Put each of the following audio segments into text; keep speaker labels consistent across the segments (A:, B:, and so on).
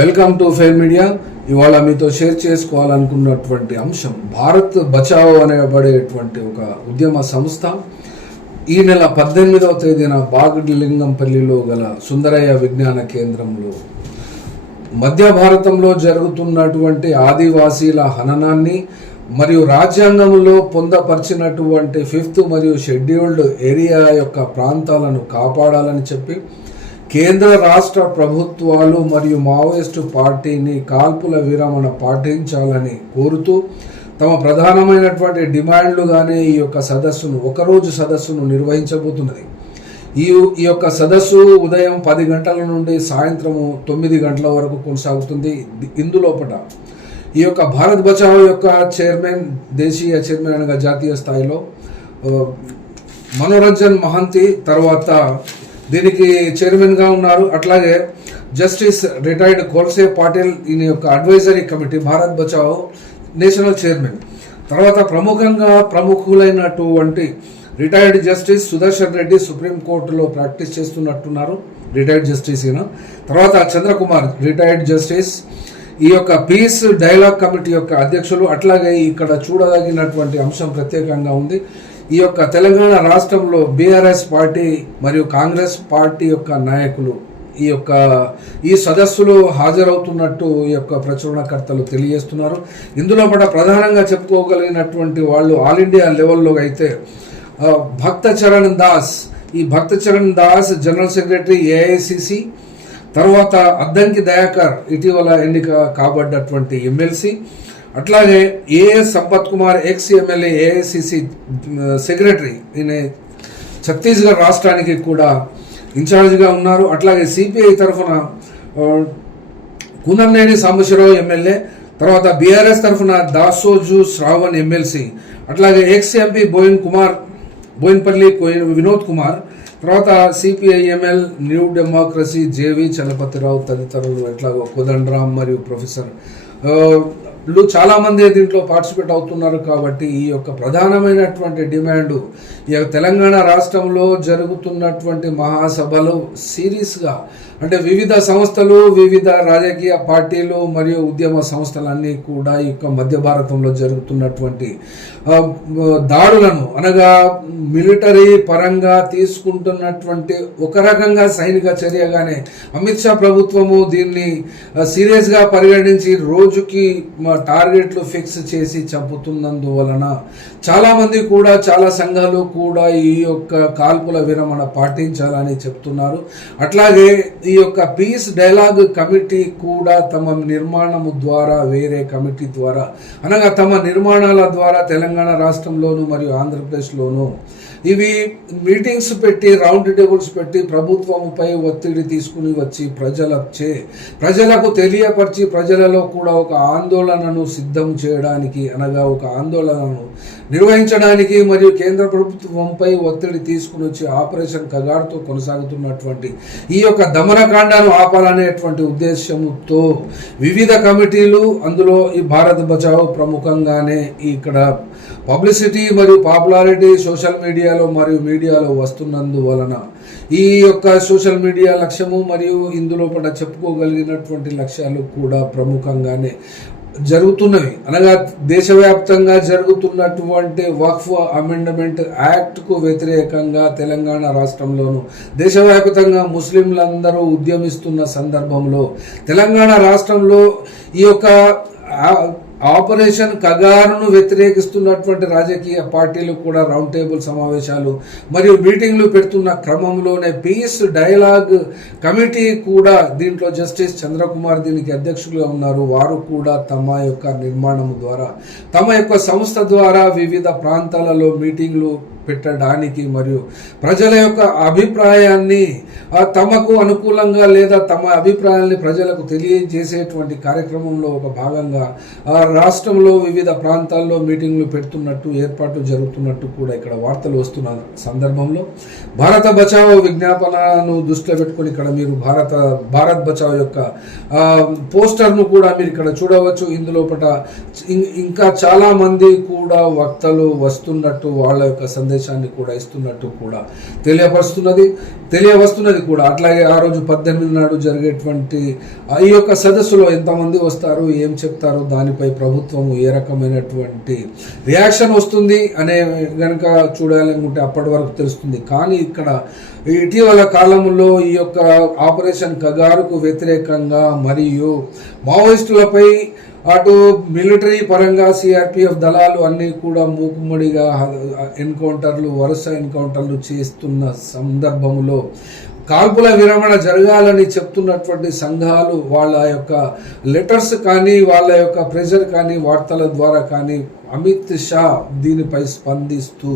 A: Welcome to fair media ఇవాళ మీతో share చేసుకోవాలనుకున్నటువంటి అంశం భారత్ బచావో అనేబడేటువంటి ఒక ఉద్యమ సంస్థ. ఈ నెల పద్దెనిమిదవ తేదీన బాగడ్లింగంపల్లిలో గల సుందరయ్య విజ్ఞాన కేంద్రంలో మధ్య భారతంలో జరుగుతున్నటువంటి ఆదివాసీల హననాన్ని మరియు రాజ్యాంగంలో పొందపరిచినటువంటి ఫిఫ్త్ మరియు షెడ్యూల్డ్ ఏరియా యొక్క ప్రాంతాలను కాపాడాలని చెప్పి కేంద్ర రాష్ట్ర ప్రభుత్వాలు మరియు మావోయిస్టు పార్టీని కాల్పుల విరమణ పాటించాలని కోరుతూ తమ ప్రధానమైనటువంటి డిమాండ్లుగానే ఈ యొక్క సదస్సును ఒకరోజు సదస్సును నిర్వహించబోతున్నది. ఈ ఈ యొక్క సదస్సు ఉదయం పది గంటల నుండి సాయంత్రము తొమ్మిది గంటల వరకు కొనసాగుతుంది. ఇందులోపట ఈ యొక్క భారత్ బచావో యొక్క చైర్మన్ దేశీయ చైర్మన్ అనగా జాతీయ స్థాయిలో మనోరంజన్ మహంతి తర్వాత దీనికి చైర్మన్గా ఉన్నారు. అట్లాగే జస్టిస్ రిటైర్డ్ కోల్సే పాటిల్ ఈయన యొక్క advisory committee Bharat Bachao national chairman. తర్వాత ప్రముఖంగా ప్రముఖులైనటువంటి రిటైర్డ్ జస్టిస్ సుదర్శన్ రెడ్డి సుప్రీంకోర్టులో ప్రాక్టీస్ చేస్తున్నట్టున్నారు. రిటైర్డ్ జస్టిస్ ఈయన. తర్వాత చంద్రకుమార్ రిటైర్డ్ జస్టిస్. ఈ యొక్క పీస్ డైలాగ్ కమిటీ యొక్క అధ్యక్షులు. అట్లాగే ఇక్కడ చూడదగినటువంటి అంశం ప్రత్యేకంగా ఉంది. ఈ యొక్క తెలంగాణ రాష్ట్రంలో బీఆర్ఎస్ పార్టీ మరియు కాంగ్రెస్ పార్టీ యొక్క నాయకులు ఈ యొక్క ఈ సదస్సులో హాజరవుతున్నట్టు ఈ యొక్క ప్రచురణకర్తలు తెలియజేస్తున్నారు. ఇందులో కూడా ప్రధానంగా చెప్పుకోగలిగినటువంటి వాళ్ళు ఆల్ ఇండియా లెవెల్లో అయితే భక్త చరణ్ దాస్ ఈ Bhakta Charan Das general secretary AICC తర్వాత అద్దంకి దయాకర్ ఇటీవల ఎన్నిక కాబడ్డటువంటి ఎమ్మెల్సీ అట్లాగే A S Sampath Kumar ex MLA AICC secretary ఈయన ఛత్తీస్గఢ్ రాష్ట్రానికి కూడా ఇన్ఛార్జ్గా ఉన్నారు. అట్లాగే సిపిఐ తరఫున కుందంనేని సాంబశివరావు ఎమ్మెల్యే తర్వాత బీఆర్ఎస్ తరఫున దాసోజు శ్రావణ్ ఎమ్మెల్సీ అట్లాగే ఎక్స్ ఎంపీ బోయిన్ కుమార్ బోయిన్పల్లి వినోద్ కుమార్ తర్వాత CPI ML new democracy J V Chalapathi Rao తదితరులు ఎట్లాగో కోదండరామ్ మరియు ప్రొఫెసర్ చాలా చాలామంది దీంట్లో పార్టిసిపేట్ అవుతున్నారు కాబట్టి ఈ యొక్క ప్రధానమైనటువంటి డిమాండ్ ఈ తెలంగాణ రాష్ట్రంలో జరుగుతున్నటువంటి మహాసభలు సీరియస్గా అంటే వివిధ సంస్థలు వివిధ రాజకీయ పార్టీలు మరియు ఉద్యమ సంస్థలన్నీ కూడా ఈ యొక్క మధ్య భారతంలో జరుగుతున్నటువంటి దాడులను అనగా మిలిటరీ పరంగా తీసుకుంటున్నటువంటి ఒక రకంగా సైనిక చర్యగానే అమిత్ షా ప్రభుత్వము దీన్ని సీరియస్గా పరిగణించి రోజుకి టార్గెట్లు ఫిక్స్ చేసి చంపుతున్నందువలన చాలామంది కూడా చాలా సంఘాలు కూడా ఈ యొక్క కాల్పుల విరమణ పాటించాలని చెప్తున్నారు. అట్లాగే ఈ యొక్క పీస్ డైలాగ్ కమిటీ కూడా తమ నిర్మాణము ద్వారా వేరే కమిటీ ద్వారా అనగా తమ నిర్మాణాల ద్వారా తెలంగాణ రాష్ట్రంలోను మరియు ఆంధ్రప్రదేశ్లోను ఇవి మీటింగ్స్ పెట్టి రౌండ్ టేబుల్స్ పెట్టి ప్రభుత్వంపై ఒత్తిడి తీసుకుని వచ్చి ప్రజలచే ప్రజలకు తెలియపరిచి ప్రజలలో కూడా ఒక ఆందోళనను సిద్ధం చేయడానికి అనగా ఒక ఆందోళనను నిర్వహించడానికి మరియు కేంద్ర ప్రభుత్వంపై ఒత్తిడి తీసుకుని వచ్చి ఆపరేషన్ కగాడుతో కొనసాగుతున్నటువంటి ఈ యొక్క దమనకాండను ఆపాలనేటువంటి ఉద్దేశంతో వివిధ కమిటీలు అందులో ఈ భారత్ బచావ్ ప్రముఖంగానే ఇక్కడ పబ్లిసిటీ మరియు పాపులారిటీ సోషల్ మీడియా మీడియాలో మరియు మీడియాలో వస్తున్నందువలన ఈ యొక్క సోషల్ మీడియా లక్ష్యము మరియు ఇందులో పట్ల చెప్పుకోగలిగినటువంటి లక్ష్యాలు కూడా ప్రముఖంగానే జరుగుతున్నవి. అనగా దేశవ్యాప్తంగా జరుగుతున్నటువంటి వక్ఫ్ అమెండ్మెంట్ యాక్ట్కు వ్యతిరేకంగా తెలంగాణ రాష్ట్రంలోను దేశవ్యాప్తంగా ముస్లింలందరూ ఉద్యమిస్తున్న సందర్భంలో తెలంగాణ రాష్ట్రంలో ఈ యొక్క ఆపరేషన్ కగారును వ్యతిరేకిస్తున్నటువంటి రాజకీయ పార్టీలు కూడా రౌండ్ టేబుల్ సమావేశాలు మరియు మీటింగ్లు పెడుతున్న క్రమంలోనే పీస్ డైలాగ్ కమిటీ కూడా దీంట్లో జస్టిస్ చంద్రకుమార్ దీనికి అధ్యక్షులుగా ఉన్నారు. వారు కూడా తమ యొక్క నిర్మాణం ద్వారా తమ యొక్క సంస్థ ద్వారా వివిధ ప్రాంతాలలో మీటింగ్లు పెట్టడానికి మరియు ప్రజల యొక్క అభిప్రాయాన్ని తమకు అనుకూలంగా లేదా తమ అభిప్రాయాల్ని ప్రజలకు తెలియజేసేటువంటి కార్యక్రమంలో ఒక భాగంగా రాష్ట్రంలో వివిధ ప్రాంతాల్లో మీటింగ్లు పెడుతున్నట్టు ఏర్పాట్లు జరుగుతున్నట్టు కూడా ఇక్కడ వార్తలు వస్తున్న సందర్భంలో భారత బచావో విజ్ఞాపనను దృష్టిలో పెట్టుకొని ఇక్కడ మీరు భారత భారత్ బచావో యొక్క పోస్టర్ను కూడా మీరు ఇక్కడ చూడవచ్చు. ఇందులో పట ఇంకా చాలామంది కూడా వక్తలు వస్తున్నట్టు వాళ్ళ యొక్క సందేశాన్ని కూడా ఇస్తున్నట్టు కూడా తెలియపరుస్తున్నది. తెలియవస్తున్నది కూడా. అట్లాగే ఆ రోజు పద్దెనిమిది నాడు జరిగేటువంటి ఈ యొక్క సదస్సులో ఎంతమంది వస్తారు ఏం చెప్తారు దానిపై ప్రభుత్వం ఏ రకమైనటువంటి రియాక్షన్ వస్తుంది అనే కనుక చూడాలనుకుంటే అప్పటి వరకు తెలుస్తుంది. కానీ ఇక్కడ ఇటీవల కాలంలో ఈ యొక్క ఆపరేషన్ కగారుకు వ్యతిరేకంగా మరియు మావోయిస్టులపై అటు మిలిటరీ పరంగా సిఆర్పిఎఫ్ దళాలు అన్నీ కూడా మూకుమ్మడిగా ఎన్కౌంటర్లు వరుస ఎన్కౌంటర్లు చేస్తున్న సందర్భంలో కాల్పుల విరమణ జరగాలని చెప్తున్నటువంటి సంఘాలు వాళ్ళ యొక్క లెటర్స్ కానీ వాళ్ళ యొక్క ప్రెజర్ కానీ వార్తల ద్వారా కానీ అమిత్ షా దీనిపై స్పందిస్తూ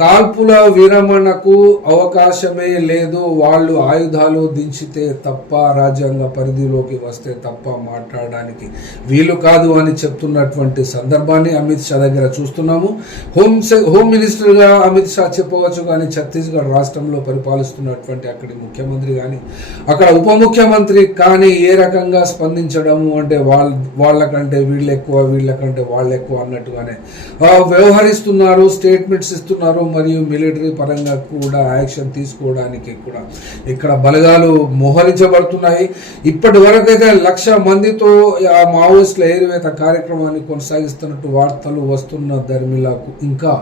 A: కాల్పుల విరమణకు అవకాశమే లేదు. వాళ్ళు ఆయుధాలు దించితే తప్ప రాజ్యాంగ పరిధిలోకి వస్తే తప్ప మాట్లాడడానికి వీలు కాదు అని చెప్తున్నటువంటి సందర్భాన్ని అమిత్ షా దగ్గర చూస్తున్నాము. హోమ్ హోమ్ మినిస్టర్గా అమిత్ షా చెప్పవచ్చు కానీ ఛత్తీస్గఢ్ రాష్ట్రంలో పరిపాలిస్తున్నటువంటి అక్కడి ముఖ్యమంత్రి కానీ అక్కడ ఉప ముఖ్యమంత్రి కానీ ఏ రకంగా స్పందించడము అంటే వాళ్ళ వాళ్ళకంటే వీళ్ళు ఎక్కువ వీళ్ళకంటే వాళ్ళు ఎక్కువ అన్నట్టుగానే వ్యవహరిస్తున్నారు. స్టేట్మెంట్స్ చేస్తున్నారు మరియు మిలిటరీ పరంగా కూడా యాక్షన్ తీసుకోవడానికి కూడా ఇక్కడ బలగాలు మోహరించబడుతున్నాయి. ఇప్పటి వరకు అయితే లక్ష మందితో ఆ మావోయిస్టుల ఏరివేత కార్యక్రమాన్ని కొనసాగిస్తున్నట్టు వార్తలు వస్తున్న ధర్మిలాకు. ఇంకా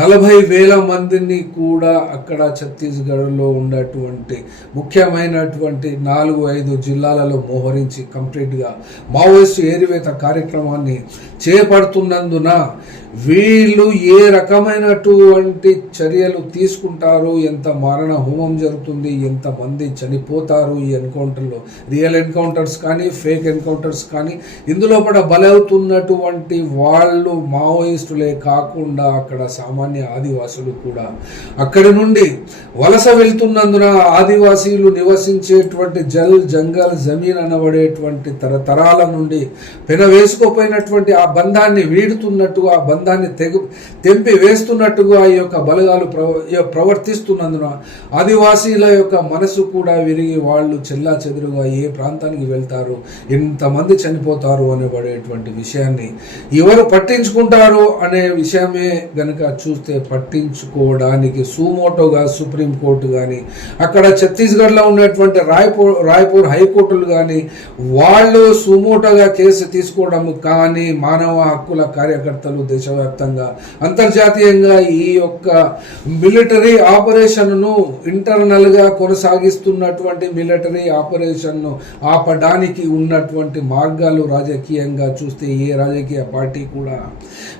A: నలభై వేల మందిని కూడా అక్కడ ఛత్తీస్గఢ్లో ఉన్నటువంటి ముఖ్యమైనటువంటి నాలుగు ఐదు జిల్లాలలో మోహరించి కంప్లీట్గా మావోయిస్ట్ ఏరివేత కార్యక్రమాన్ని చేపడుతున్నందున వీళ్ళు ఏ రకమైనటువంటి చర్యలు తీసుకుంటారు? ఎంత మారణ హోమం జరుగుతుంది? ఎంతమంది చనిపోతారు ఈ ఎన్కౌంటర్లో? రియల్ ఎన్కౌంటర్స్ కానీ ఫేక్ ఎన్కౌంటర్స్ కానీ ఇందులో కూడా బలవుతున్నటువంటి వాళ్ళు మావోయిస్టులే కాకుండా అక్కడ సామాన్య ఆదివాసులు కూడా. అక్కడి నుండి వలస వెళ్తున్నందున ఆదివాసీలు నివసించేటువంటి జల్ జంగల్ జమీన్ అనబడేటువంటి తరతరాల నుండి పెన వేసుకోపోయినటువంటి ఆ బంధాన్ని వీడుతున్నట్టుగా ఆ బంధాన్ని తెగు తెంపి వేస్తున్నట్టుగా ఈ యొక్క బలగాలు ప్రవ ప్రవర్తిస్తున్నందున ఆదివాసీల యొక్క మనసు కూడా విరిగి వాళ్ళు చెల్లా చెదురుగా ఏ ప్రాంతానికి వెళ్తారు ఎంతమంది చనిపోతారు అనేబడేటువంటి విషయాన్ని ఎవరు పట్టించుకుంటారు అనే విషయమే గనక చూస్తే పట్టించుకోవడానికి సుమోటోగా సుప్రీంకోర్టు కానీ అక్కడ ఛత్తీస్గఢ్లో ఉన్నటువంటి రాయ్పూర్ రాయ్పూర్ హైకోర్టులు కానీ వాళ్ళు సుమోటోగా కేసు తీసుకోవడం కానీ మానవ హక్కుల కార్యకర్తలు ప్రపంచవ్యాప్తంగా అంతర్జాతీయంగా ఈ యొక్క మిలిటరీ ఆపరేషన్ను ఇంటర్నల్గా కొనసాగిస్తున్నటువంటి మిలిటరీ ఆపరేషన్ను ఆపడానికి ఉన్నటువంటి మార్గాలు రాజకీయంగా చూస్తే ఏ రాజకీయ పార్టీ కూడా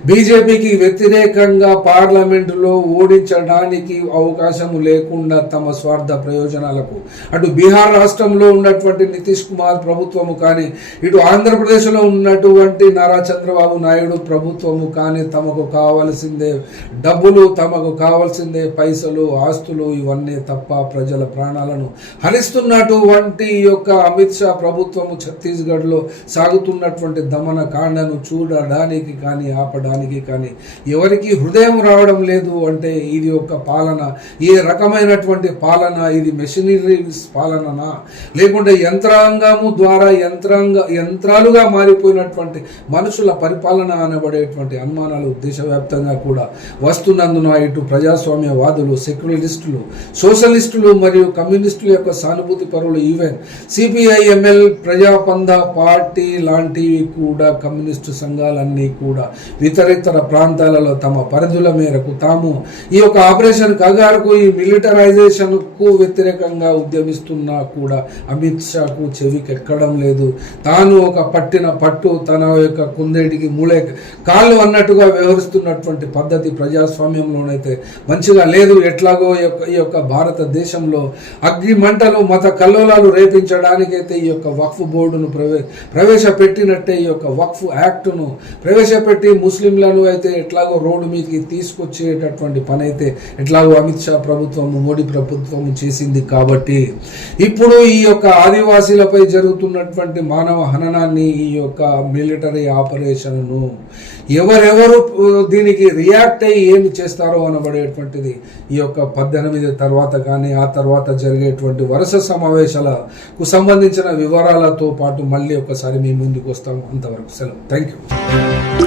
A: బీజేపీకి వ్యతిరేకంగా పార్లమెంటులో ఓడించడానికి అవకాశం లేకుండా తమ స్వార్థ ప్రయోజనాలకు అటు బీహార్ రాష్ట్రంలో ఉన్నటువంటి నితీష్ కుమార్ ప్రభుత్వము కానీ ఇటు ఆంధ్రప్రదేశ్లో ఉన్నటువంటి నారా చంద్రబాబు నాయుడు ప్రభుత్వము కానీ తమకు కావలసిందే. డబ్బులు తమకు కావాల్సిందే. పైసలు ఆస్తులు ఇవన్నీ తప్ప ప్రజల ప్రాణాలను హరిస్తున్నటువంటి యొక్క అమిత్ షా ప్రభుత్వము ఛత్తీస్గఢ్లో సాగుతున్నటువంటి దమన కాండను చూడడానికి కానీ ఆపడానికి కానీ ఎవరికి హృదయం రావడం లేదు అంటే ఇది ఒక పాలన. ఏ రకమైనటువంటి పాలన? ఇది మెషినరీస్ పాలననా? లేకుంటే యంత్రాంగము ద్వారా యంత్రాంగ యంత్రాలుగా మారిపోయినటువంటి మనుషుల పరిపాలన అనబడేటువంటి అనుమానాలు దేశవ్యాప్తంగా కూడా వస్తున్నందున ఇటు ప్రజాస్వామ్యవాదులు సెక్యులరిస్టులు సోషలిస్టులు మరియు కమ్యూనిస్టుల యొక్క సానుభూతి పరులు even CPI ML Praja Pantha party లాంటివి కూడా కమ్యూనిస్టు సంఘాలన్నీ కూడా ఇతరితర ప్రాంతాలలో తమ పరిధుల మేరకు తాము ఈ యొక్క ఆపరేషన్ కగారుకు ఈ మిలిటరైజేషన్కు వ్యతిరేకంగా ఉద్యమిస్తున్నా కూడా అమిత్ షాకు చెవికెక్కడం లేదు. తాను ఒక పట్టిన పట్టు తన యొక్క కుందేటికి మూలే కాళ్ళు అన్నట్టుగా వ్యవహరిస్తున్నటువంటి పద్ధతి ప్రజాస్వామ్యంలోనైతే మంచిగా లేదు. ఎట్లాగో ఈ యొక్క ఈ యొక్క భారతదేశంలో అగ్ని మంటలు మత కల్లోలాలు రేపించడానికైతే ఈ యొక్క వక్ఫ్ బోర్డును ప్రవే ప్రవేశపెట్టినట్టే ఈ యొక్క వక్ఫ్ యాక్టును ప్రవేశపెట్టి ముస్లింలను అయితే ఎట్లాగో రోడ్డు మీదకి తీసుకొచ్చేటటువంటి పని అయితే ఎట్లాగో అమిత్ షా ప్రభుత్వం మోడీ ప్రభుత్వం చేసింది కాబట్టి. ఇప్పుడు ఈ యొక్క ఆదివాసీలపై జరుగుతున్నటువంటి మానవ హననాన్ని ఈ యొక్క మిలిటరీ ఆపరేషన్ను ఎవరెవరు దీనికి రియాక్ట్ అయ్యి ఏమి చేస్తారో అనబడేటువంటిది ఈ యొక్క పద్దెనిమిది తర్వాత కానీ ఆ తర్వాత జరిగేటువంటి వరుస సమావేశాలకు సంబంధించిన వివరాలతో పాటు మళ్ళీ ఒకసారి మీ ముందుకు వస్తాము. అంతవరకు సెలవు. Thank you